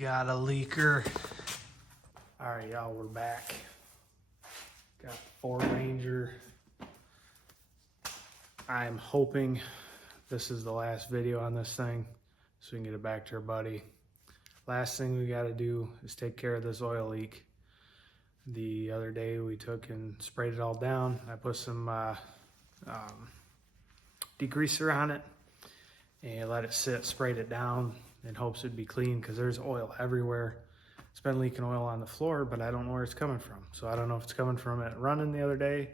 got a leaker. All right, y'all, we're back. Got the Ford Ranger. I'm hoping this is the last video on this thing so we can get it back to our buddy. Last thing we got to do is take care of this oil leak. The other day we took and sprayed it all down. I put some degreaser on it and let it sit, sprayed it down in hopes it'd be clean because there's oil everywhere. It's been leaking oil on the floor, but I don't know where it's coming from. So I don't know if it's coming from it running the other day.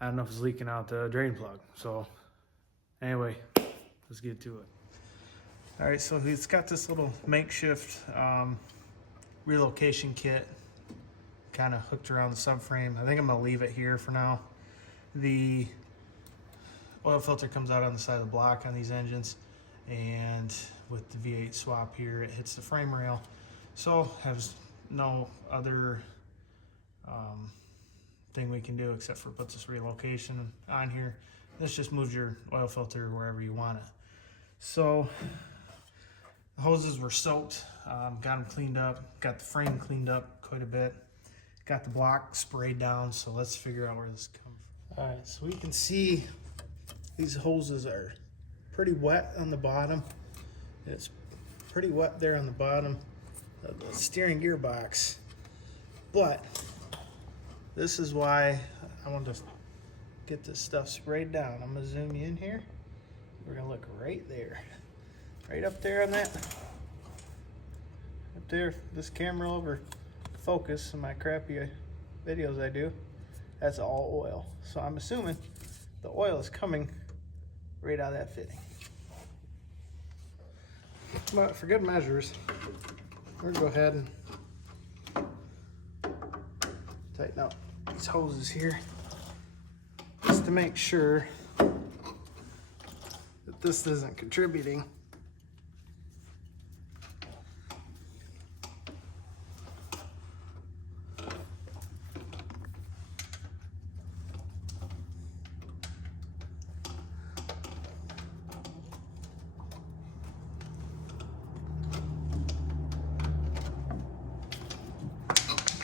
I don't know if it's leaking out the drain plug. So anyway, let's get to it. All right, so it's got this little makeshift relocation kit kind of hooked around the subframe. I think I'm gonna leave it here for now. The oil filter comes out on the side of the block on these engines, and with the V8 swap here, it hits the frame rail. So has no other thing we can do except for put this relocation on here. This just moves your oil filter wherever you want it. So the hoses were soaked, got them cleaned up, got the frame cleaned up quite a bit, got the block sprayed down. So let's figure out where this comes from. All right, so we can see these hoses are pretty wet on the bottom. It's pretty wet there on the bottom of the steering gearbox, but this is why I want to get this stuff sprayed down. I'm gonna zoom you in here. We're gonna look right there, right up there on that, up there, this camera over focus in my crappy videos I do, that's all oil. So I'm assuming the oil is coming right out of that fitting. But for good measures, we're gonna go ahead and tighten up these hoses here just to make sure that this isn't contributing.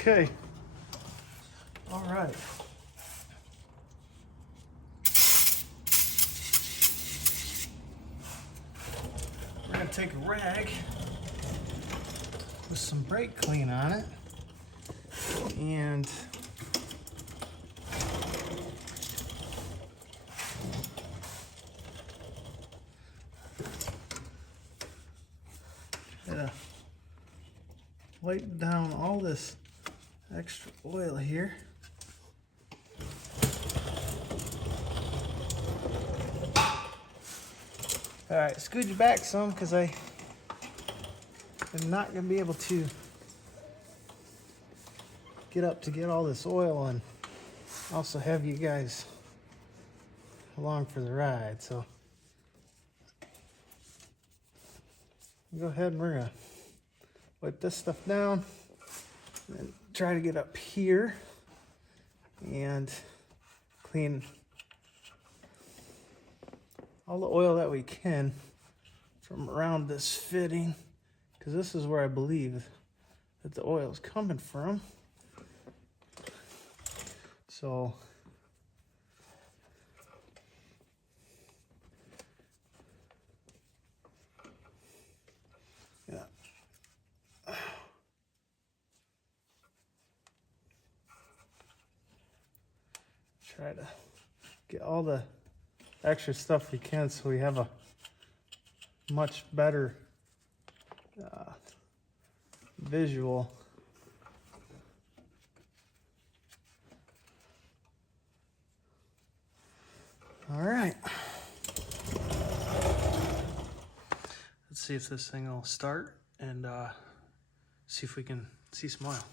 Okay. All right. We're gonna take a rag with some brake clean on it and wipe down all this extra oil here. All right, scoot you back some because I am not going to be able to get up to get all this oil and also have you guys along for the ride. So go ahead and we're going to wipe this stuff down and try to get up here and clean all the oil that we can from around this fitting, because this is where I believe that the oil is coming from. So yeah. Try to get all the extra stuff we can so we have a much better visual. All right. Let's see if this thing will start and see if we can see some oil.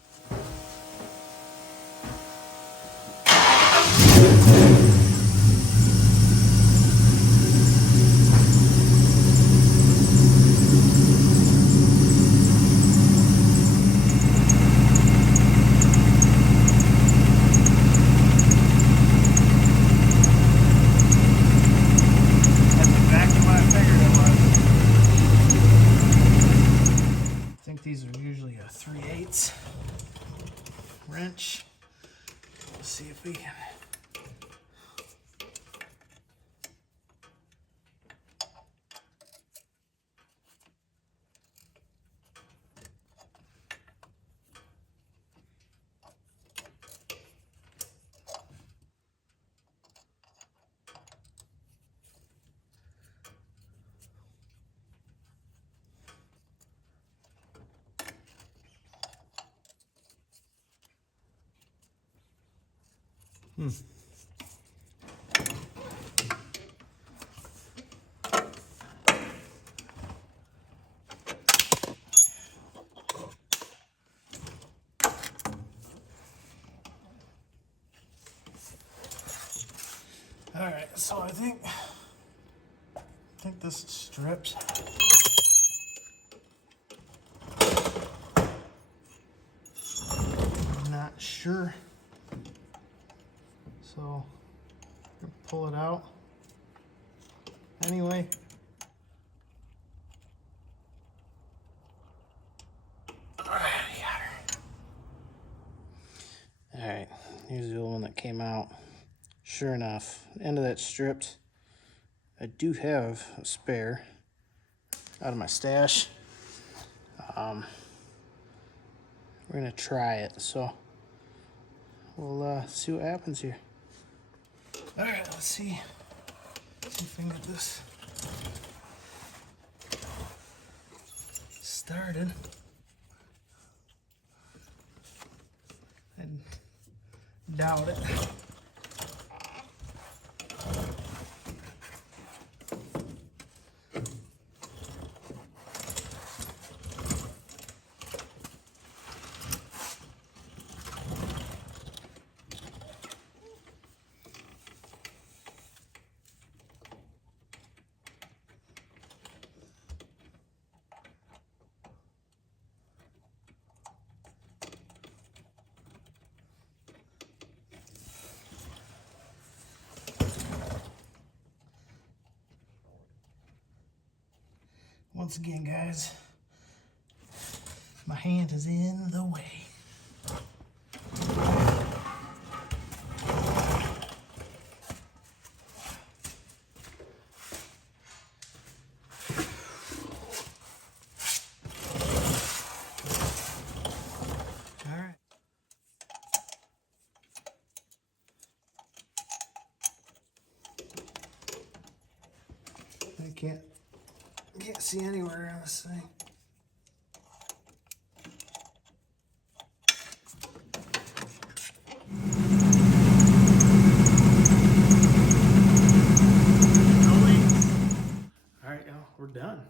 3/8 wrench. Let's see if we can. All right, so I think this strips. I'm not sure. So pull it out. Anyway. Alright, here's the old one that came out. Sure enough, end of that stripped. I do have a spare out of my stash. We're gonna try it, so we'll see what happens here. All right, let's see if we can get this started. I doubt it. Once again, guys, my hand is in the way. All right. I can't see anywhere on this thing. All right, y'all, we're done.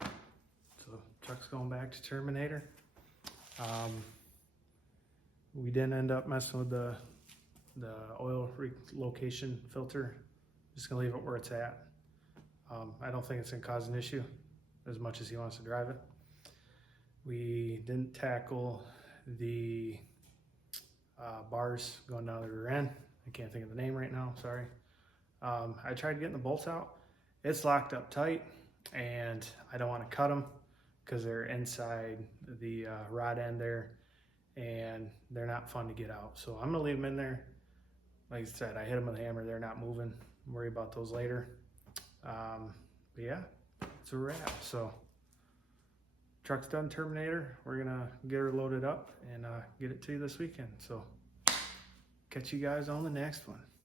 So truck's going back to Terminator. We didn't end up messing with the oil relocation filter. Just gonna leave it where it's at. I don't think it's gonna cause an issue as much as he wants to drive it. We didn't tackle the bars going down the rear end. I can't think of the name right now, sorry. I tried getting the bolts out. It's locked up tight and I don't want to cut them because they're inside the rod end there and they're not fun to get out. So I'm gonna leave them in there. Like I said, I hit them with a hammer, they're not moving. Worry about those later. But yeah, it's a wrap. So truck's done, Terminator. We're gonna get her loaded up and get it to you this weekend. So catch you guys on the next one.